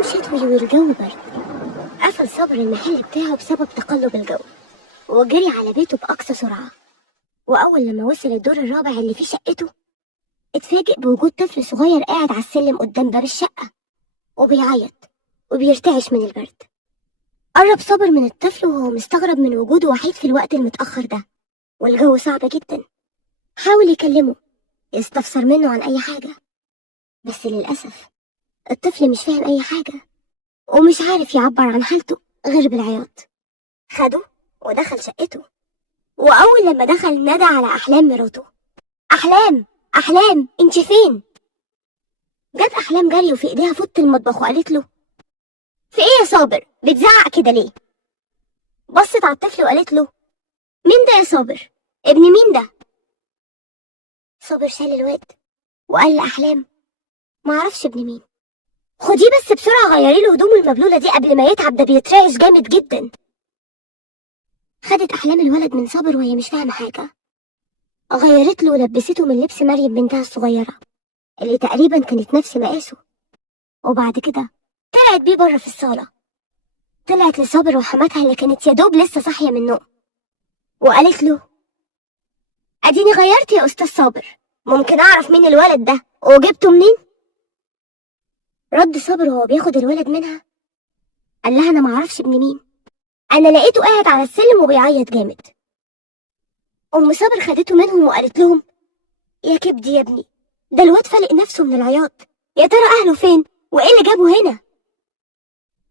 يوم شتوي والجو برد، قفل صابر المحل بتاعه بسبب تقلب الجو وجري على بيته بأقصى سرعة. وأول لما وصل الدور الرابع اللي فيه شقته اتفاجئ بوجود طفل صغير قاعد على السلم قدام باب الشقة وبيعيط وبيرتعش من البرد. قرب صابر من الطفل وهو مستغرب من وجوده وحيد في الوقت المتأخر ده والجو صعب جدا. حاول يكلمه يستفسر منه عن أي حاجة، بس للأسف الطفل مش فاهم أي حاجة ومش عارف يعبر عن حالته غير بالعياط. خده ودخل شقته، وأول لما دخل نادى على أحلام مراته: أحلام أحلام انت فين؟ جت أحلام جري وفي إيديها فوط المطبخ وقالت له: في إيه يا صابر بتزعق كده ليه؟ بصت على الطفل وقالت له: مين ده يا صابر؟ ابن مين ده؟ صابر شال الواد وقال لأحلام: معرفش ابن مين، خديه بس بسرعة غيري له هدومه المبلولة دي قبل ما يتعب، ده بيترعش جامد جدا. خدت أحلام الولد من صابر وهي مش فاهمة حاجة، غيرت له ولبسته من لبس مريم بنتها الصغيرة اللي تقريبا كانت نفس مقاسه، وبعد كده طلعت بيه بره في الصالة. طلعت لصابر وحماتها اللي كانت يدوب لسه صاحية من النوم وقالت له: أديني غيرت يا أستاذ صابر، ممكن أعرف مين الولد ده وجبته منين؟ رد صابر وهو بياخد الولد منها قال لها: أنا معرفش ابن مين، أنا لقيته قاعد على السلم وبيعيط جامد. أم صابر خدته منهم وقالت لهم: يا كبدي يا ابني، ده الواد فلق نفسه من العياط، يا ترى أهله فين وإيه اللي جابه هنا؟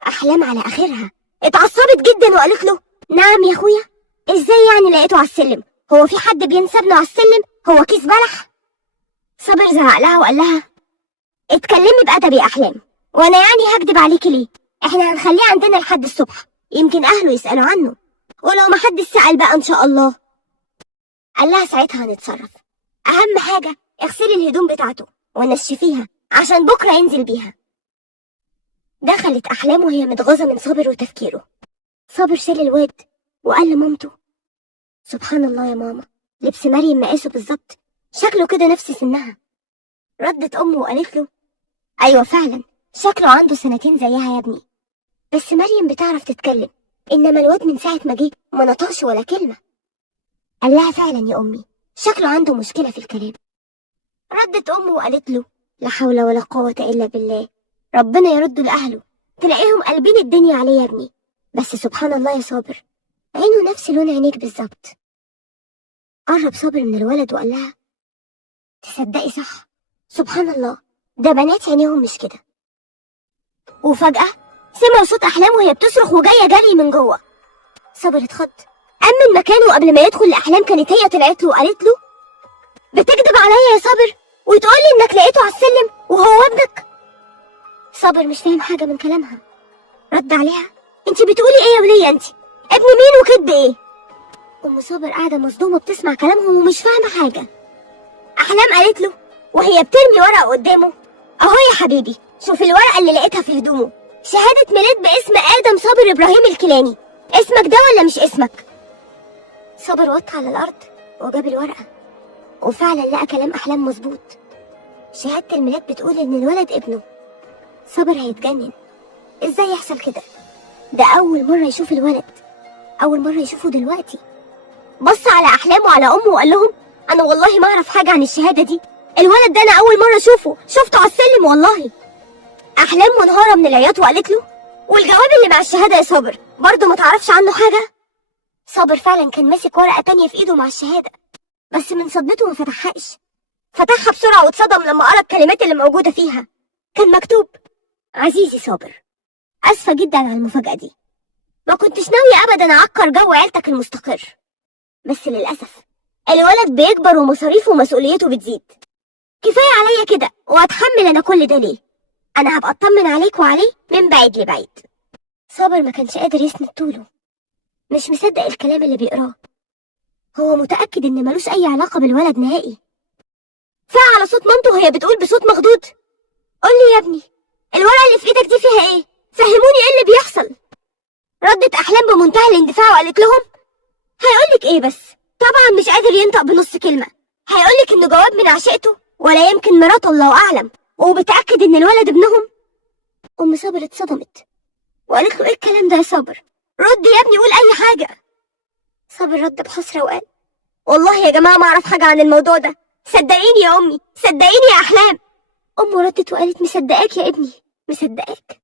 أحلام على آخرها اتعصبت جدا وقالت له: نعم يا أخويا، إزاي يعني لقيته على السلم؟ هو في حد بينسى ابنه على السلم؟ هو كيس بلح؟ صابر زعق لها وقال لها: اتكلمي بأدب يا أحلام، وأنا يعني هكدب عليكي ليه؟ إحنا هنخليه عندنا لحد الصبح، يمكن أهله يسألوا عنه، ولو محدش سأل بقى إن شاء الله. قال لها ساعتها هنتصرف، أهم حاجة اغسلي الهدوم بتاعته ونشفيها عشان بكرة ينزل بيها. دخلت أحلام وهي متغاظة من صابر وتفكيره. صابر شال الواد وقال لمامته: سبحان الله يا ماما، لبس مريم مقاسه بالظبط، شكله كده نفس سنها. ردت أمه وقالت له: أيوة فعلا شكله عنده 2 زيها يا ابني، بس مريم بتعرف تتكلم، إنما الواد من ساعة ما جه ما نطقش ولا كلمة. قال لها: فعلا يا أمي شكله عنده مشكلة في الكلام. ردت أمه وقالت له: لا حول ولا قوة إلا بالله، ربنا يرد لأهله، تلاقيهم قلبين الدنيا عليه يا ابني، بس سبحان الله يا صابر عينه نفس لون عينيك بالظبط. قرب صابر من الولد وقال لها: تصدقي صح، سبحان الله، ده بنات عينيهم مش كده. وفجأة سمعوا صوت أحلام وهي بتصرخ وجاية جري من جوه. صابر اتخض، أمن مكانه وقبل ما يدخل لأحلام كانت هي طلعت له وقالت له: بتكذب عليا يا صابر وتقولي إنك لقيته على السلم وهو ابنك؟ صابر مش فاهم حاجة من كلامها، رد عليها: انت بتقولي ايه يا ولية انت؟ ابن مين وكدب ايه؟ أم صابر قاعدة مصدومة بتسمع كلامهم ومش فاهمة حاجة. أحلام قالت له وهي بترمي ورقة قدامه: أهو يا حبيبي، شوف الورقة اللي لقيتها في هدومه، شهادة ميلاد باسم آدم صابر إبراهيم الكيلاني، اسمك ده ولا مش اسمك؟ صابر وط على الأرض وجاب الورقة وفعلا لقى كلام أحلام مظبوط، شهادة الميلاد بتقول إن الولد ابنه. صابر هيتجنن، إزاي يحصل كده؟ ده أول مرة يشوف الولد، أول مرة يشوفه دلوقتي. بص على أحلام وعلى أمه وقال لهم: أنا والله ما أعرف حاجة عن الشهادة دي، الولد ده أنا أول مرة أشوفه، شفته على السلم والله. أحلام منهارة من العياط وقالت له: والجواب اللي مع الشهادة يا صابر برضه ما تعرفش عنه حاجة؟ صابر فعلا كان ماسك ورقة تانية في إيده مع الشهادة، بس من صدمته ما فتحهاش، فتحها بسرعة واتصدم لما قرأ الكلمات اللي موجودة فيها. كان مكتوب: عزيزي صابر، أسفة جدا على المفاجأة دي، ما كنتش ناوية أبدا أعكر جو عيلتك المستقر، بس للأسف الولد بيكبر ومصاريفه ومسؤوليته بتزيد، كفاية عليا كده وهتحمل أنا كل ده ليه؟ أنا هبقى أطمن عليك وعليه من بعيد لبعيد. صابر ما كانش قادر يسند طوله، مش مصدق الكلام اللي بيقراه، هو متأكد إن ملوش أي علاقة بالولد نهائي. فاق على صوت مامته وهي بتقول بصوت مخضوض: قولي يا ابني، الورقة اللي في إيدك دي فيها إيه؟ فهموني إيه اللي بيحصل؟ ردت أحلام بمنتهى الاندفاع وقالت لهم: هيقولك إيه بس؟ طبعا مش قادر ينطق بنص كلمة، هيقولك إنه جواب من عشيقته ولا يمكن مراته الله أعلم، وبتأكد إن الولد ابنهم. ام صابر اتصدمت وقالت له ايه الكلام ده يا صابر؟ رد يا ابني، قول اي حاجه. صابر رد بحسره وقال والله يا جماعه ما اعرف حاجه عن الموضوع ده، صدقيني يا امي، صدقيني يا احلام. امه ردت وقالت مصدقاك يا ابني، مصدقاك.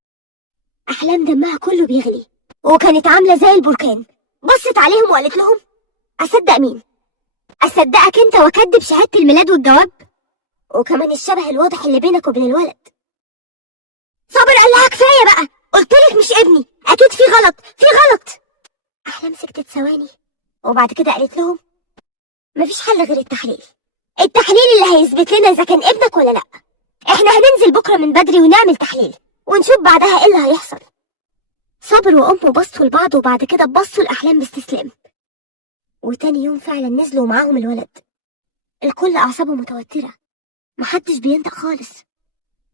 احلام دمها كله بيغلي وكانت عامله زي البركان، بصت عليهم وقالت لهم اصدق مين؟ اصدقك انت واكدب شهاده الميلاد والجواب وكمان الشبه الواضح اللي بينك وبين الولد. صابر قال لها كفايه بقى، قلتلك مش ابني، اكيد في غلط، في غلط. احلام سكتت ثواني وبعد كده قالت لهم مفيش حل غير التحليل، التحليل اللي هيثبت لنا اذا كان ابنك ولا لا. احنا هننزل بكره من بدري ونعمل تحليل ونشوف بعدها ايه اللي هيحصل. صابر وامه بصوا لبعض وبعد كده بصوا لاحلام باستسلام. وتاني يوم فعلا نزلوا معاهم الولد. الكل اعصابه متوتره، محدش بينطق خالص.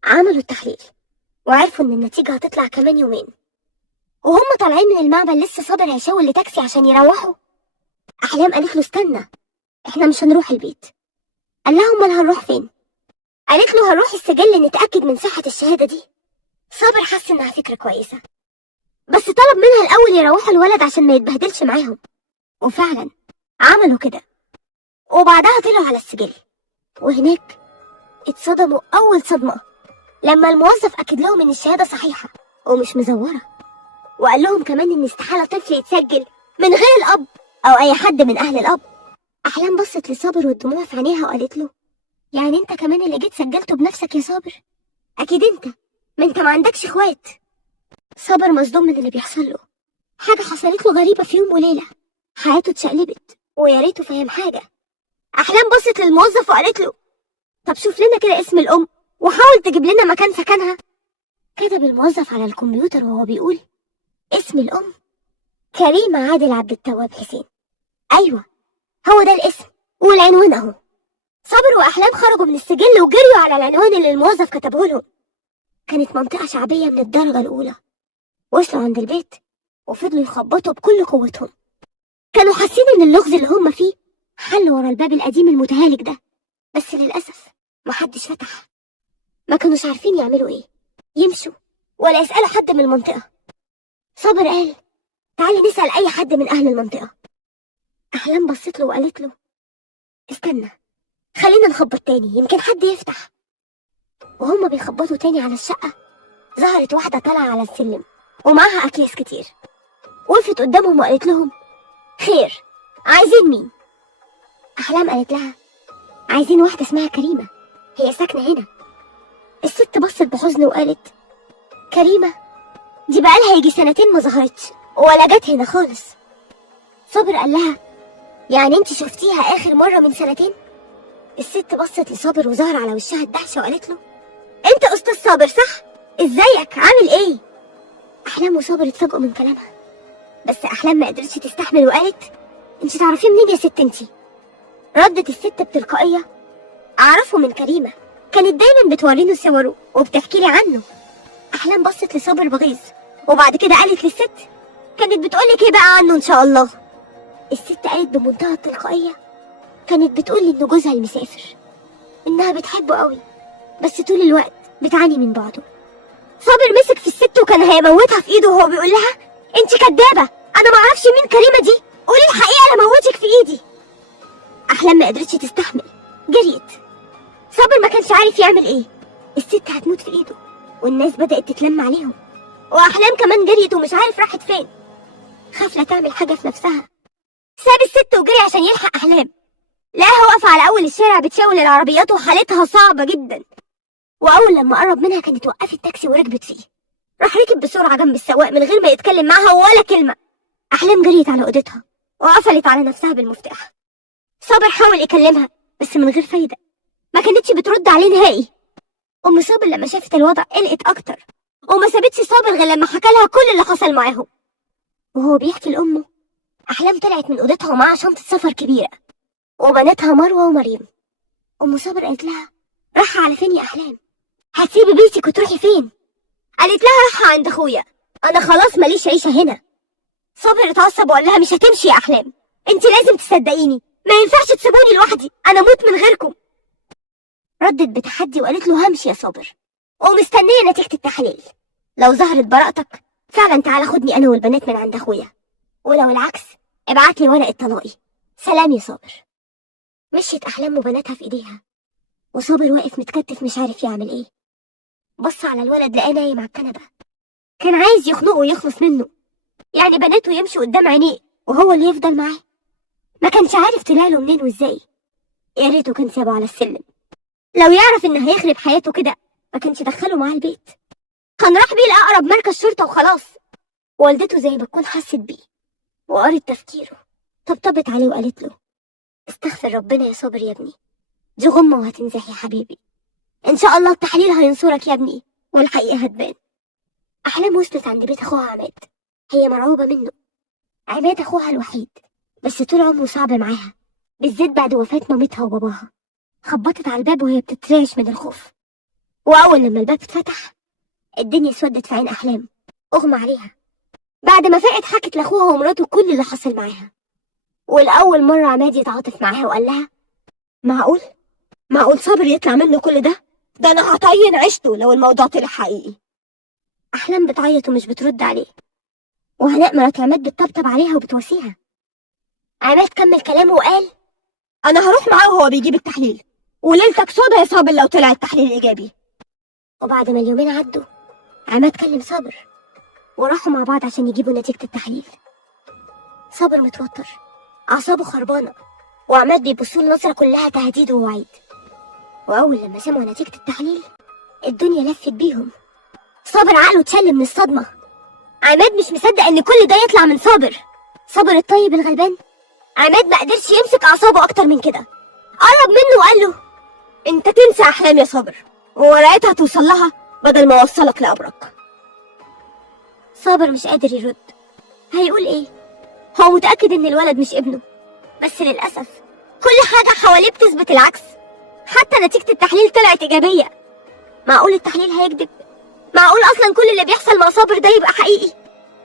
عملوا التحليل وعرفوا ان النتيجه هتطلع كمان يومين. وهم طالعين من المعمل لسه صابر هيشاور لتاكسي عشان يروحوا. احلام قالت له استنى، احنا مش هنروح البيت. قال لها امال هنروح فين؟ قالت له هنروح السجل نتاكد من صحه الشهاده دي. صابر حس انها فكره كويسه بس طلب منها الاول يروحوا الولد عشان ما يتبهدلش معاهم. وفعلا عملوا كده وبعدها طلعوا على السجل. وهناك اتصدموا اول صدمه لما الموظف اكد لهم ان الشهاده صحيحه ومش مزوره، وقال لهم كمان ان استحاله طفل يتسجل من غير الاب او اي حد من اهل الاب. احلام بصت لصابر والدموع في عينيها وقالت له يعني انت كمان اللي جيت سجلته بنفسك يا صابر؟ اكيد انت، ما انت ما عندكش اخوات. صابر مصدوم من اللي بيحصل له، حاجه حصلت له غريبه في يوم وليله، حياته اتشقلبت ويا ريته فهم حاجه. احلام بصت للموظف وقالت له طب شوف لنا كده اسم الام وحاول تجيب لنا مكان سكنها. كتب الموظف على الكمبيوتر وهو بيقول اسم الام كريمه عادل عبد التواب حسين. ايوه هو ده الاسم والعنوان اهو. صابر واحلام خرجوا من السجل وجريوا على العنوان اللي الموظف كتبه لهم. كانت منطقه شعبيه من الدرجه الاولى. وصلوا عند البيت وفضلوا يخبطوا بكل قوتهم. كانوا حاسين ان اللغز اللي هم فيه حل ورا الباب القديم المتهالك ده، بس للاسف محدش فتح. ما كانوش عارفين يعملوا ايه، يمشوا ولا يسالوا حد من المنطقه. صابر قال تعالي نسال اي حد من اهل المنطقه. احلام بصت له وقالت له استنى خلينا نخبط تاني يمكن حد يفتح. وهم بيخبطوا تاني على الشقه ظهرت واحده طالعه على السلم ومعاها اكياس كتير. وقفت قدامهم وقالت لهم خير عايزين مين؟ احلام قالت لها عايزين واحده اسمها كريمه، هي ساكنه هنا. الست بصت بحزن وقالت كريمه دي بقالها يجي سنتين ما ظهرتش ولا جت هنا خالص. صابر قال لها يعني انت شفتيها اخر مره من سنتين؟ الست بصت لصابر وظهر على وشها الدهشه وقالت له انت استاذ صابر صح؟ ازيك عامل ايه؟ احلام وصابر اتفاجئوا من كلامها، بس احلام ما قدرتش تستحمل وقالت انت تعرفيه منين يا ست انتي؟ ردت الست بتلقائيه اعرفه من كريمه، كانت دايما بتوريني صوره وبتحكي لي عنه. احلام بصت لصابر بغيظ وبعد كده قالت للست كانت بتقولك ايه بقى عنه ان شاء الله؟ الست قالت بمنتهى التلقائيه كانت بتقولي انه جوزها المسافر، انها بتحبه قوي بس طول الوقت بتعاني من بعده. صابر مسك في الست وكان هيموتها في ايده وهو بيقول لها انت كدابه، انا ما اعرفش مين كريمه دي، قولي الحقيقه انا موتك في ايدي. احلام ما قدرتش تستحمل جريت. صابر ما كانش عارف يعمل ايه، الست هتموت في ايده والناس بدات تتلم عليهم واحلام كمان جريت ومش عارف راحت فين. خاف لا تعمل حاجه في نفسها، ساب الست وجري عشان يلحق احلام. لقاها واقفه على اول الشارع بتشاور العربيات وحالتها صعبه جدا. واول لما قرب منها كانت وقفت تاكسي وركبت فيه. راح ركب بسرعه جنب السواق من غير ما يتكلم معاها ولا كلمه. احلام جريت على اوضتها وقفلت على نفسها بالمفتاح. صابر حاول يكلمها بس من غير فايده، ما كانتش بترد عليه نهائي. ام صابر لما شافت الوضع قلقت اكتر وما سابتش صابر غير لما حكى لها كل اللي حصل معاهم. وهو بيحكي لامه احلام طلعت من اوضتها ومعاها شنطه سفر كبيره وبناتها مروه ومريم. ام صابر قالت لها رايحه على فين يا احلام؟ هتسيبي بيتك وتروحي فين؟ قالت لها رايحه عند اخويا، انا خلاص ماليش عيشه هنا. صابر اتعصب وقال لها مش هتمشي يا احلام، انت لازم تصدقيني، ما ينفعش تسيبوني لوحدي، انا موت من غيركم. ردت بتحدي وقالت له همشي يا صابر ومستنيه نتيجه التحليل. لو ظهرت براءتك فعلا تعالى خدني انا والبنات من عند اخويا، ولو العكس ابعت لي ورقة طلاقي. سلام يا صابر. مشيت احلام وبناتها في ايديها، وصابر واقف متكتف مش عارف يعمل ايه. بص على الولد لقاه نايم على الكنبة، كان عايز يخنقه ويخلص منه، يعني بناته يمشوا قدام عينيه وهو اللي يفضل معاه. ما كانش عارف طلعله منين وازاي. يا ريته كان سابه على السلم، لو يعرف ان هيخرب حياته كده ما كانش دخله معاه البيت، كان راح بيه لأقرب مركز شرطة وخلاص. والدته زي ما تكون حست بيه وقرت تفكيره، طبطبت عليه وقالت له استغفر ربنا يا صابر يا ابني، دي غمة وهتنزح يا حبيبي، ان شاء الله التحليل هينصرك يا ابني والحقيقة هتبان. أحلام وصلت عند بيت أخوها عماد، هي مرعوبة منه. عماد أخوها الوحيد، بس طول عمره صعب معاها، بالذات بعد وفاة مامتها وباباها. خبطت على الباب وهي بتترعش من الخوف، وأول لما الباب اتفتح الدنيا اسودت في عين أحلام، أغمى عليها. بعد ما فاقت حكت لأخوها ومراته كل اللي حصل معاها، والأول مرة عماد يتعاطف معاها وقال لها معقول صابر يطلع منه كل ده؟ ده أنا هطين عيشته لو الموضوع طلع حقيقي. أحلام بتعيط ومش بترد عليه، وهناء مرات عماد بتطبطب عليها وبتواسيها. عماد كمل كلامه وقال أنا هروح معاه وهو بيجيب التحليل، وليلتك سودا يا صابر لو طلع التحليل إيجابي. وبعد ما اليومين عدوا عماد كلم صابر وراحوا مع بعض عشان يجيبوا نتيجة التحليل. صابر متوتر، أعصابه خربانة، وعماد بيبصوا النظرة كلها تهديد ووعيد. وأول لما سمعوا نتيجة التحليل الدنيا لفت بيهم. صابر عقله اتشل من الصدمة، عماد مش مصدق إن كل ده يطلع من صابر الطيب الغلبان. عماد ما قدرش يمسك أعصابه أكتر من كده، قرب منه وقال له أنت تنسى أحلام يا صابر، وورقتها توصل لها بدل ما أوصلك لقبرك. صابر مش قادر يرد، هيقول إيه؟ هو متأكد إن الولد مش ابنه، بس للأسف كل حاجة حواليه بتثبت العكس. حتى نتيجة التحليل طلعت إيجابية. معقول التحليل هيكذب؟ معقول أصلا كل اللي بيحصل مع صابر ده يبقى حقيقي؟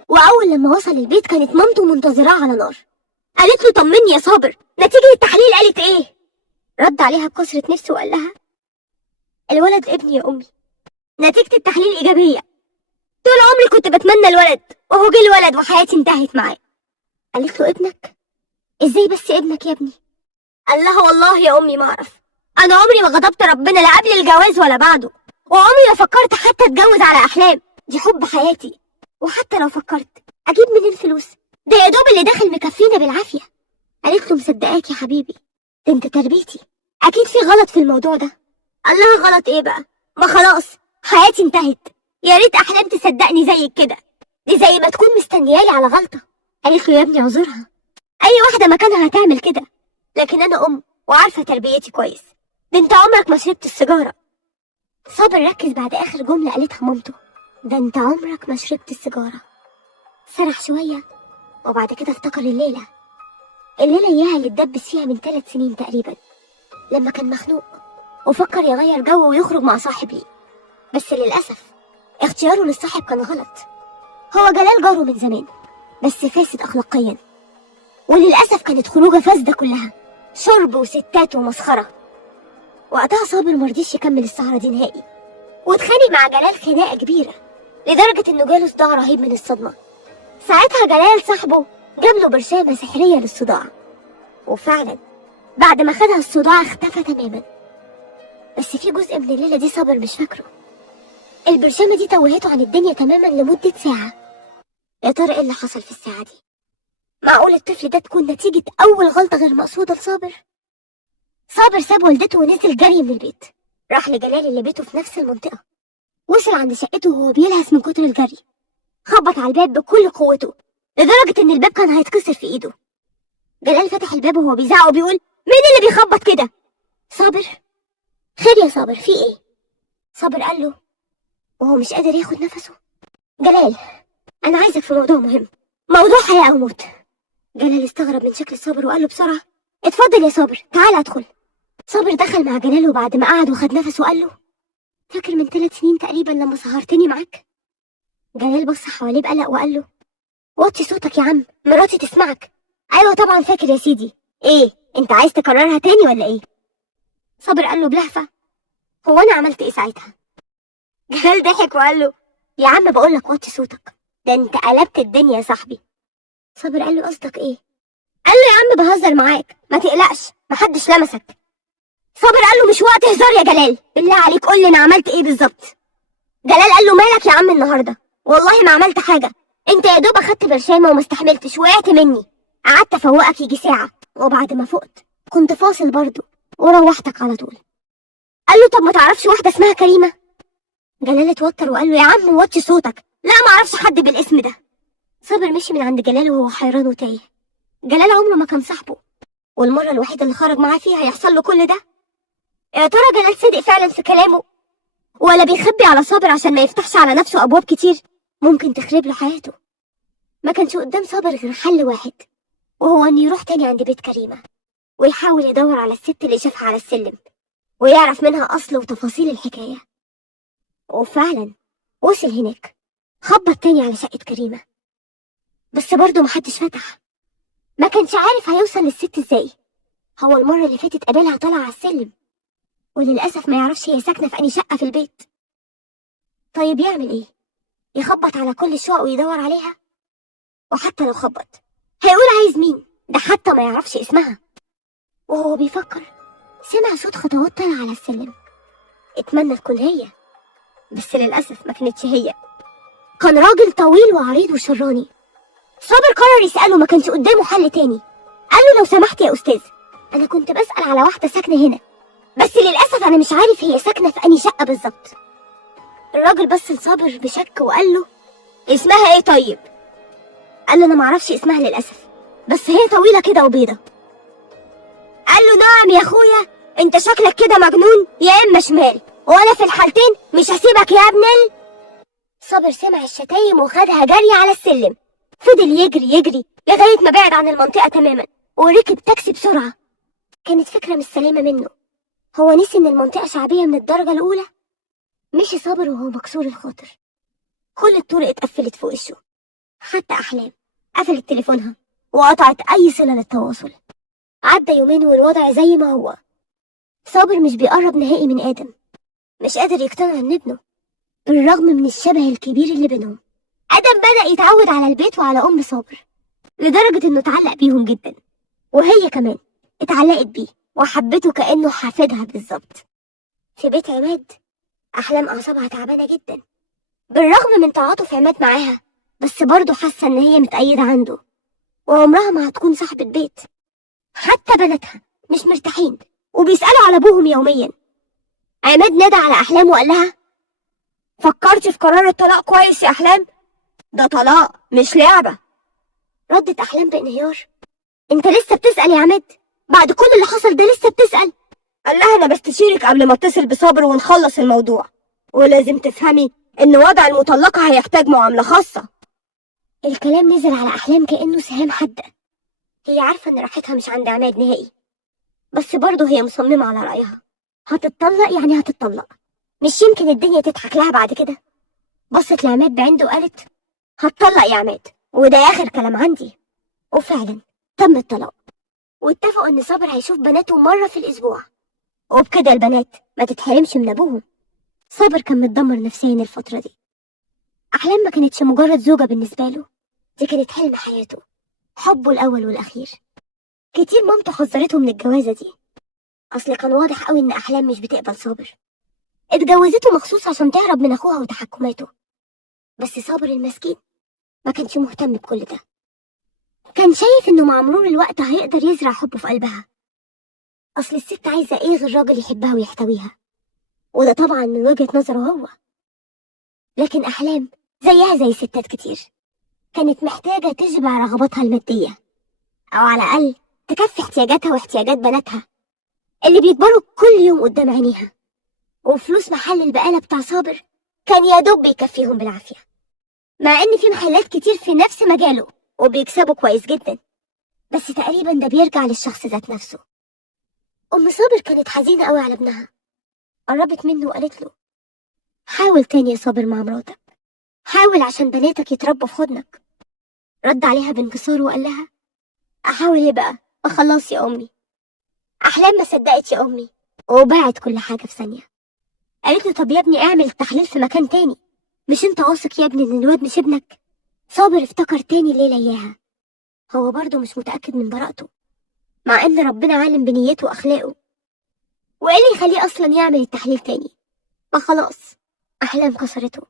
وأول لما وصل البيت كانت مامته منتظراه على نار. قالت له طمني يا صابر، نتيجة التحليل قالت إيه؟ رد عليها بكسرة نفسه وقال لها الولد ابني يا أمي، نتيجة التحليل إيجابية. طول عمري كنت بتمنى الولد، وهو جه الولد وحياتي انتهت معاه. قالت له ابنك؟ ازاي بس ابنك يا ابني؟ قال لها والله يا أمي ما أعرف، أنا عمري ما غضبت ربنا لا قبل الجواز ولا بعده، وعمري ما فكرت حتى أتجوز على أحلام، دي حب حياتي. وحتى لو فكرت أجيب منين الفلوس؟ ده يا دوب اللي داخل مكفينا بالعافية. قالت له مصدقاك يا حبيبي، ده انت تربيتي، أكيد في غلط في الموضوع ده. قال لها غلط إيه بقى؟ ما خلاص حياتي انتهت، يا ريت أحلام تصدقني زيك كده، دي زي ما تكون مستنيالي على غلطة. قالت له يا ابني اعذرها، أي واحدة مكانها هتعمل كده، لكن أنا أم وعارفة تربيتي كويس، ده انت عمرك ما شربت السيجارة. صابر ركز بعد آخر جملة قالتها مامته، ده انت عمرك ما شربت السيجارة. سرح شوية وبعد كده افتكر الليلة إياها اللي اتدبس فيها من 3 سنين تقريبا، لما كان مخنوق وفكر يغير جو ويخرج مع صاحب ليه، بس للأسف اختياره للصاحب كان غلط. هو جلال جاره من زمان بس فاسد أخلاقيا، وللأسف كانت خروجه فاسدة كلها، شرب وستات ومسخرة. وقتها صابر مرضيش يكمل السهرة دي نهائي، واتخانق مع جلال خناقة كبيرة لدرجة إنه جاله صداع رهيب من الصدمة. ساعتها جلال صاحبه جاب له برشامة سحرية للصداع، وفعلا بعد ما خدها الصداع اختفى تماما. بس في جزء من الليلة دي صابر مش فاكره. البرشامة دي توهته عن الدنيا تماما لمدة ساعة. يا ترى ايه اللي حصل في الساعة دي؟ معقول الطفل ده تكون نتيجة أول غلطة غير مقصودة لصابر؟ صابر ساب والدته ونزل جري من البيت، راح لجلال اللي بيته في نفس المنطقة. وصل عند شقته وهو بيلهث من كتر الجري، خبط على الباب بكل قوته لدرجة إن الباب كان هيتكسر في إيده. جلال فتح الباب وهو بيزعق وبيقول مين اللي بيخبط كده؟ صابر، خير يا صابر في إيه؟ صابر قال له وهو مش قادر ياخد نفسه، جلال أنا عايزك في موضوع مهم، موضوع حياة أو موت. جلال استغرب من شكل صابر وقال له بسرعة اتفضل يا صابر تعال ادخل. صابر دخل مع جلال وبعد ما قعد وخد نفسه وقال له فاكر من 3 سنين تقريبا لما سهرتني معاك؟ جلال بص حواليه بقلق وقال له وطي صوتك يا عم مراتي تسمعك. ايوه طبعا فاكر يا سيدي، ايه انت عايز تكررها تاني ولا ايه؟ صابر قال له بلهفة هو انا عملت ايه ساعتها؟ جلال ضحك وقال له يا عم بقولك وطي صوتك، ده انت قلبت الدنيا يا صاحبي. صابر قال له قصدك ايه؟ قال له يا عم بهزر معاك، ما تقلقش محدش لمسك. صابر قال له مش وقت هزار يا جلال، بالله عليك قول لي انا عملت ايه بالظبط. جلال قال له مالك يا عم النهارده؟ والله ما عملت حاجه، انت يا دوب اخدت برشامه وما استحملتش وقعت مني، قعدت افوقك يجي ساعه، وبعد ما فقت كنت فاصل برضه وروحتك على طول. قال له طب ما تعرفش واحده اسمها كريمه؟ جلال اتوتر وقال له يا عم وطي صوتك، لا ما اعرفش حد بالاسم ده. صابر مشي من عند جلال وهو حيران وتايه. جلال عمره ما كان صاحبه، والمره الوحيده اللي خرج معاه فيها هيحصل له كل ده. يا ترى جلال صدق فعلا في كلامه، ولا بيخبي على صابر عشان ما يفتحش على نفسه ابواب كتير ممكن تخرب له حياته؟ ما كانش قدام صابر غير حل واحد، وهو انه يروح تاني عند بيت كريمه ويحاول يدور على الست اللي شافها على السلم ويعرف منها اصل وتفاصيل الحكايه. وفعلا وصل هناك، خبط تاني على شقه كريمه، بس برضه محدش فتح. ما كانش عارف هيوصل للست ازاي. هو المره اللي فاتت قابلها طالعه على السلم، وللاسف ما يعرفش هي ساكنه في انهي شقه في البيت. طيب يعمل ايه؟ يخبط على كل الشقق ويدور عليها؟ وحتى لو خبط هيقول عايز مين؟ ده حتى ما يعرفش اسمها. وهو بيفكر سمع صوت خطوات طالعة على السلم. اتمنى تكون هي، بس للأسف ما كانتش هي. كان راجل طويل وعريض وشراني. صابر قرر يسأله، ما كانش قدامه حل تاني. قال له لو سمحت يا أستاذ، أنا كنت بسأل على واحدة ساكنة هنا، بس للأسف أنا مش عارف هي ساكنة في أنهي شقة بالظبط. الراجل بص لصابر بشك وقال له اسمها ايه طيب؟ قال له انا معرفش اسمها للاسف، بس هي طويله كده وبيضه. قال له نعم يا اخويا، انت شكلك كده مجنون يا اما شمال، وانا في الحالتين مش هسيبك يا ابن صابر سمع الشتايم وخدها جري على السلم. فضل يجري يجري لغايه ما بعد عن المنطقه تماما وركب تاكسي بسرعه. كانت فكره مش سليمه منه، هو نسي ان المنطقه شعبيه من الدرجه الاولى. مشي صابر وهو مكسور الخاطر، كل الطرق اتقفلت في وشه، حتى أحلام قفلت تليفونها وقطعت أي صلة للتواصل. عدى يومين والوضع زي ما هو. صابر مش بيقرب نهائي من آدم، مش قادر يقتنع إن ابنه، بالرغم من الشبه الكبير اللي بينهم. آدم بدأ يتعود على البيت وعلى أم صابر، لدرجة إنه اتعلق بيهم جدا، وهي كمان اتعلقت بيه وحبته كأنه حفيدها بالظبط. في بيت عماد أحلام أعصابها تعبانة جدا، بالرغم من تعاطف عماد معاها، بس برضه حاسة إن هي متأيدة عنده وعمرها ما هتكون صاحبة بيت. حتى بناتها مش مرتاحين وبيسألوا على أبوهم يوميا. عماد نادى على أحلام وقال لها فكرتي في قرار الطلاق كويس يا أحلام؟ ده طلاق مش لعبة. ردت أحلام بانهيار، أنت لسه بتسأل يا عماد؟ بعد كل اللي حصل ده لسه بتسأل؟ قال لها أنا بستشيرك قبل ما اتصل بصابر ونخلص الموضوع، ولازم تفهمي إن وضع المطلقة هيحتاج معاملة خاصة. الكلام نزل على أحلام كأنه سهام حادة. هي عارفة إن راحتها مش عند عماد نهائي، بس برضه هي مصممة على رأيها. هتتطلق يعني هتتطلق، مش يمكن الدنيا تضحك لها بعد كده. بصت لعماد بعند وقالت هتطلق يا عماد، وده آخر كلام عندي. وفعلا تم الطلاق، واتفقوا إن صابر هيشوف بناته مرة في الأسبوع، وبكده البنات ما تتحرمش من أبوهم. صابر كان متدمر نفسيا الفترة دي. أحلام ما كانتش مجرد زوجة بالنسبة له، دي كانت حلم حياته، حبه الأول والأخير. كتير مامته حذرته من الجوازة دي، أصل كان واضح قوي إن أحلام مش بتقبل صابر. اتجوزته مخصوص عشان تهرب من أخوها وتحكماته، بس صابر المسكين ما كانش مهتم بكل ده. كان شايف إنه مع مرور الوقت هيقدر يزرع حبه في قلبها. أصل الست عايزة إيه غير راجل يحبها ويحتويها، وده طبعا من وجهة نظره هو. لكن أحلام زيها زي ستات كتير، كانت محتاجة تشبع رغباتها المادية، أو على الأقل تكفي احتياجاتها واحتياجات بناتها اللي بيكبروا كل يوم قدام عينيها. وفلوس محل البقالة بتاع صابر كان يا دوب بيكفيهم بالعافية، مع إن في محلات كتير في نفس مجاله وبيكسبوا كويس جدا، بس تقريبا ده بيرجع للشخص ذات نفسه. أم صابر كانت حزينة قوي على ابنها، قربت منه وقالت له حاول تاني يا صابر مع مراتك، حاول عشان بناتك يتربوا في حضنك. رد عليها بانكسار وقال لها أحاول إيه بقى؟ خلاص يا أمي. أحلام ما صدقت يا أمي وباعت كل حاجة في ثانية. قالت له طب يا ابني اعمل التحليل في مكان تاني، مش انت واثق يا ابني ان الواد مش ابنك؟ صابر افتكر تاني الليلة اياها. هو برضه مش متأكد من براءته، مع ان ربنا عالم بنيته واخلاقه. وايه اللي يخليه اصلا يعمل التحليل تاني؟ ما خلاص، احلام كسرته.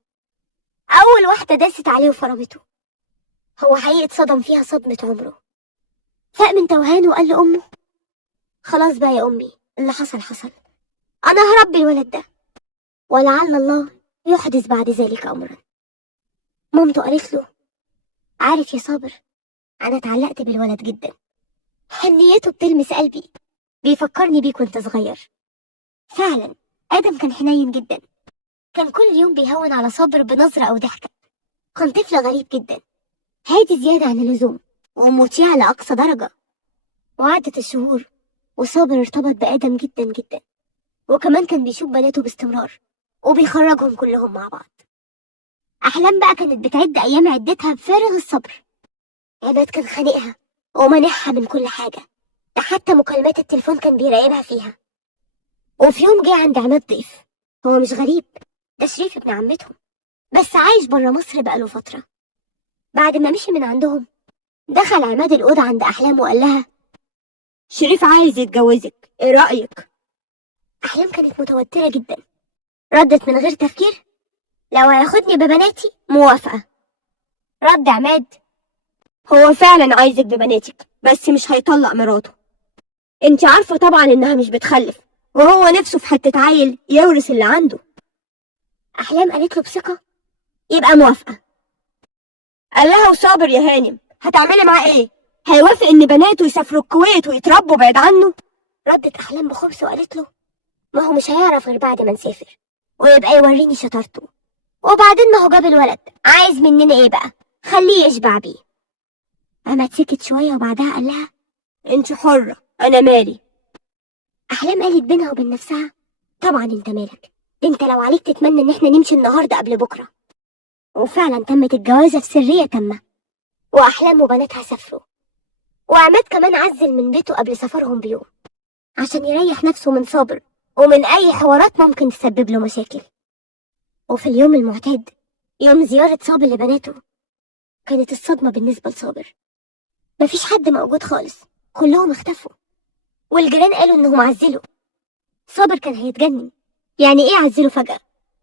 اول واحدة داست عليه وفرمته. هو حقيقي اتصدم فيها صدمة عمره. فاق من توهانه وقال لأمه: خلاص بقى يا أمي، اللي حصل حصل، أنا هربي الولد ده، ولعل الله يحدث بعد ذلك أمرا. مامته قالت له: عارف يا صابر، أنا اتعلقت بالولد جدا، حنيته بتلمس قلبي، بيفكرني بيك وانت صغير. فعلا آدم كان حنين جدا، كان كل يوم بيهون على صابر بنظرة أو ضحكة. كان طفل غريب جدا، هادي زيادة عن اللزوم ومطيع لأقصى درجة. وعدت الشهور وصابر ارتبط بآدم جدا جدا، وكمان كان بيشوف بناته باستمرار وبيخرجهم كلهم مع بعض. أحلام بقى كانت بتعد أيام عدتها بفارغ الصبر. عماد كان خانقها ومانعها من كل حاجة، ده حتى مكالمات التليفون كان بيراقبها فيها. وفي يوم جه عند عماد ضيف، هو مش غريب، ده شريف ابن عمتهم، بس عايش برا مصر بقاله فترة. بعد ما مشي من عندهم، دخل عماد الأوضة عند أحلام وقال لها: شريف عايز يتجوزك، ايه رأيك؟ أحلام كانت متوترة جدا، ردت من غير تفكير: لو هياخدني ببناتي موافقة. رد عماد: هو فعلا عايزك ببناتك، بس مش هيطلق مراته. انت عارفة طبعا انها مش بتخلف، وهو نفسه في حتة عيل يورث اللي عنده. أحلام قالت له بثقة: يبقى موافقة. قال لها: وصابر يا هانم هتعملي معاه ايه؟ هيوافق ان بناته يسافروا الكويت ويتربوا بعيد عنه؟ ردت أحلام بخبث وقالت له: ما هو مش هيعرف غير بعد ما نسافر ويبقى يوريني شطارته، وبعدين ما هو جاب الولد، عايز مننا ايه بقى؟ خليه يشبع بيه. عماد سكت شوية وبعدها قال لها: انت حرة، انا مالي. أحلام قالت بينها وبين نفسها: طبعا انت مالك، انت لو عليك تتمنى ان احنا نمشي النهاردة قبل بكرة. وفعلا تمت الجوازة في سرية تامة، وأحلام وبناتها سافروا. وعماد كمان عزل من بيته قبل سفرهم بيوم، عشان يريح نفسه من صابر ومن أي حوارات ممكن تسبب له مشاكل. وفي اليوم المعتاد، يوم زيارة صابر لبناته، كانت الصدمة بالنسبة لصابر. مفيش حد موجود خالص، كلهم اختفوا، والجيران قالوا انهم عزلوا. صابر كان هيتجنن، يعني ايه عزلوا فجأة؟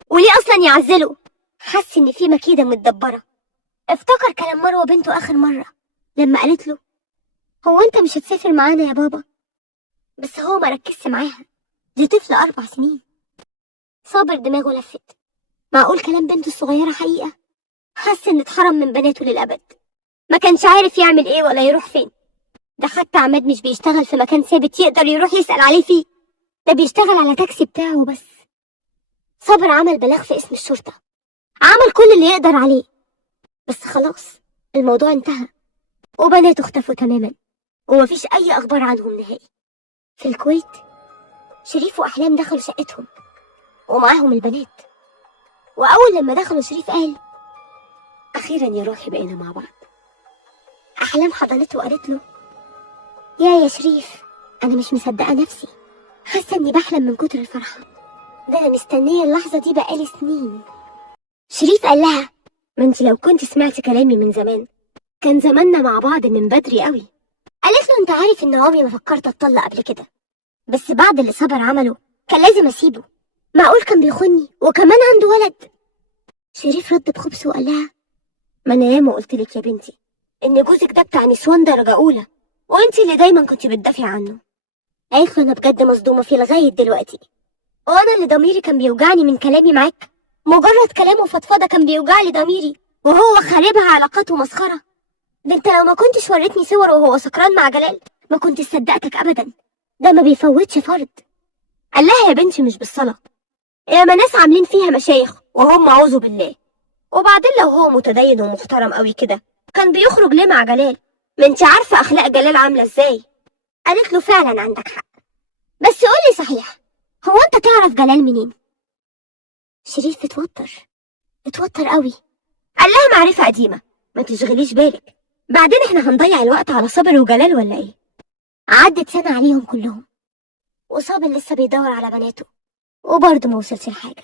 وليه اصلا يعزلوا؟ حس ان في مكيدة متدبرة. افتكر كلام مروة بنته اخر مرة لما قالت له: هو انت مش هتسافر معانا يا بابا؟ بس هو ما ركزش معاها، دي طفلة 4 سنين. صابر دماغه لفت، معقول كلام بنته الصغيرة حقيقة؟ حس ان اتحرم من بناته للأبد، ما كانش عارف يعمل ايه ولا يروح فين. ده حتى عماد مش بيشتغل في مكان ثابت يقدر يروح يسأل عليه فيه، ده بيشتغل على تاكسي بتاعه بس. صابر عمل بلاغ في اسم الشرطة، عمل كل اللي يقدر عليه، بس خلاص الموضوع انتهى، وبناته اختفوا تماما ومفيش أي أخبار عنهم نهائي. في الكويت، شريف وأحلام دخلوا شقتهم ومعاهم البنات، وأول لما دخلوا شريف قال: أخيرا يا روحي بقينا مع بعض. أحلام حضنته وقالت له: يا شريف، أنا مش مصدقة نفسي، حاسة إني بحلم من كتر الفرحة، ده أنا مستنية اللحظة دي بقالي سنين. شريف قال لها: ما انت لو كنت سمعتي كلامي من زمان كان زماننا مع بعض من بدري قوي. قالت له: أنت عارف إن عمري ما فكرت أتطلق قبل كده، بس بعد اللي صبر عمله كان لازم أسيبه، معقول كان بيخوني وكمان عنده ولد؟ شريف رد بخبث وقال لها: ما انا ياما قلت لك يا بنتي ان جوزك ده بتاع نسوان درجة اولى، وانت اللي دايما كنت بتدافعي عنه. قالت له: أنا بجد مصدومة فيه لغاية دلوقتي، وأنا اللي ضميري كان بيوجعني من كلامي معاك، مجرد كلام وفضفضة كان بيوجع لي ضميري، وهو خاربها علاقات ومسخرة. ده انت لو ما كنتش وريتني صور وهو سكران مع جلال ما كنت صدقتك أبدا، ده ما بيفوتش فرد. قال لها: يا بنتي مش بالصلاة، ياما ناس عاملين فيها مشايخ وهم اعوذ بالله. وبعدين لو هو متدين ومحترم قوي كده كان بيخرج ليه مع جلال؟ ما انت عارفة اخلاق جلال عاملة ازاي. قالت له: فعلا عندك حق، بس قولي صحيح، هو انت تعرف جلال منين؟ شريف اتوتر قوي. قال لها: معرفة قديمة، ما تشغليش بالك، بعدين احنا هنضيع الوقت على صابر وجلال ولا ايه؟ عدت سنة عليهم كلهم، وصابر لسه بيدور على بناته وبرضه ما وصلش لحاجة.